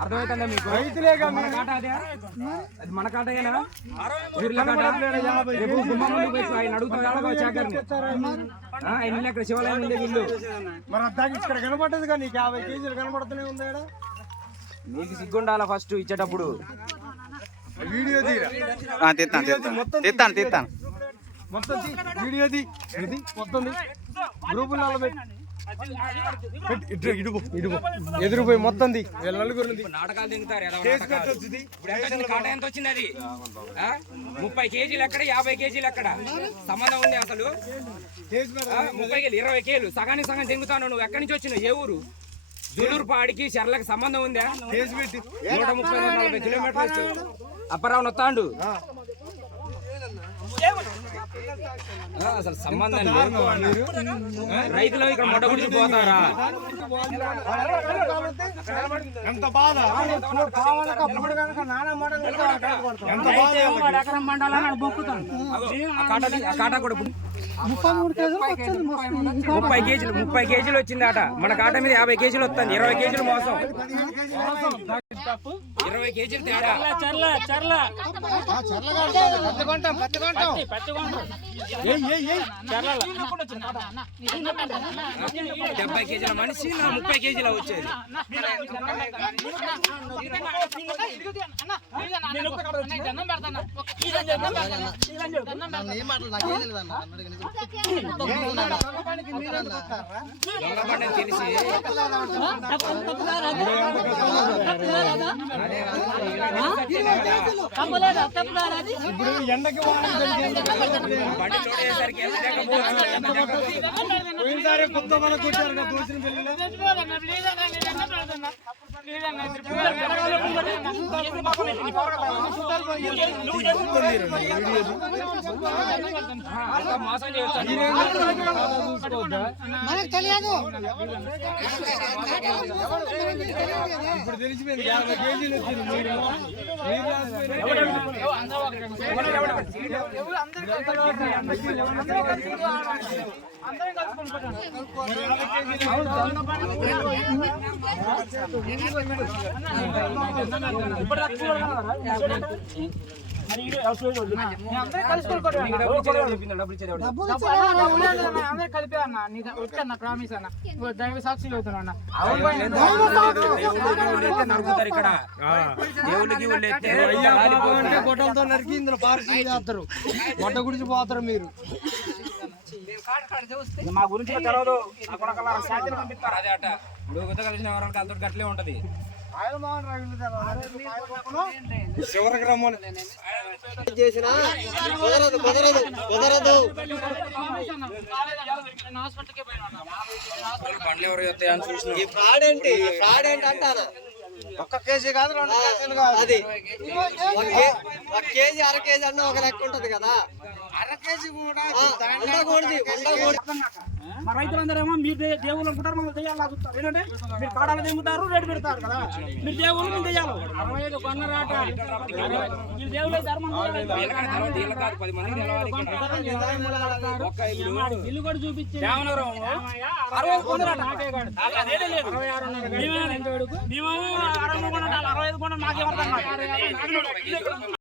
అర్థమవుతుందా మీకు? రైతులేగా మన కాట అదే, అది మన కాటేనా? ఊర్ల కాట. రేపు గుమ్మం ముందుకు పోయి ఆయన అడుగుతాడు చాకర్ని, ఆయన అక్కడ శివాలయం ఉండే వీళ్ళు. మరి అద్దాకి ఇక్కడ కనపడ్డది కానీ నీకు 50 కేజీలు కనపడుతూనే ఉంది. నీకు సిగ్గుండాలా ఫస్ట్ ఇచ్చేటప్పుడు. వీడియో తీస్తాను మొత్తం వీడియో మొత్తం గ్రూపుల్లో ఎదురుపోయి మొత్తం వీళ్ళ నలుగురు నాటకాలు తింటారు. కాట ఎంత వచ్చింది? అది 30 కేజీలు ఎక్కడ, 50 కేజీలు ఎక్కడ? సంబంధం ఉంది అసలు? 30 కేజీలు, 20 కేజీలు సగానికి సగం తింగుతాను. నువ్వు ఎక్కడి నుంచి వచ్చినావు? ఏ ఊరు? జూలూరు పాడికి చర్లకు సంబంధం ఉందా? 130-140 కిలోమీటర్లు అప్పరావు నొత్తాండు. అసలు సంబంధం లేదు. రైతులు ఇక్కడ మొట్ట గురించి పోతారా? ఎంత బాధ! కాటా కూడా 30 కేజీలు వచ్చిందట. మన కాట మీద 50 కేజీలు వస్తుంది. 20 కేజీలు మోసం, 20 కేజీలు తేడా. 70 కేజీల మనిషి 30 కేజీలు వచ్చేది. తెలిసి ఇప్పుడు ఎండకి పోయినసారి కొత్త మన కొట్టారు కదా దోసిన పెళ్లిలో. ఇప్పుడు తెలిసిపోయింది 50 కేజీలు వచ్చింది. కలిపి అన్న వచ్చాను ప్రామిస్ అన్న, దైవ సాక్షి అవుతున్నా. నరుకుతారు ఇక్కడ దేవుళ్ళకి గొడ్డలతో నరికి ఇందులో పార్సల్ చేస్తారు. గొడ్డ గురించి పోతారు మీరు. మా గురించి తెలవదు. పంపిస్తారు అదే అట. ఇప్పుడు కొత్త కలిసిన ఎవరైనా వాళ్ళతో గట్లే ఉంటది. చివరికి రమ్మని పండ్లు ఎవరు చెప్తాయని చూసిన అంటారా? 1 కేజీ కాదు, 2 కేజీలు కాదు. అది 1 కేజీ 1/2 కేజీ అన్న ఒక లెక్క ఉంటది కదా. 1/2 కేజీ కూడా మా రైతులందరేమో మీరు దేవుళ్ళు అనుకుంటారు, మమ్మల్ని దెయ్యాలు లాగుతారు. ఏంటంటే మీరు కాడాలు తెంగుతారు, రేటు పెడతారు కదా. మీరు దేవుళ్ళు, మేము దెయ్యాలు. 65 కొన్నరాట. మీరు దేవుళ్ళ ధర్మం ఇల్లు కూడా చూపించి 60 కొన్నరాట. మేము 65 కొన్నాడు, 65 కొన్నాడు. నాకేమర్థం కాదు.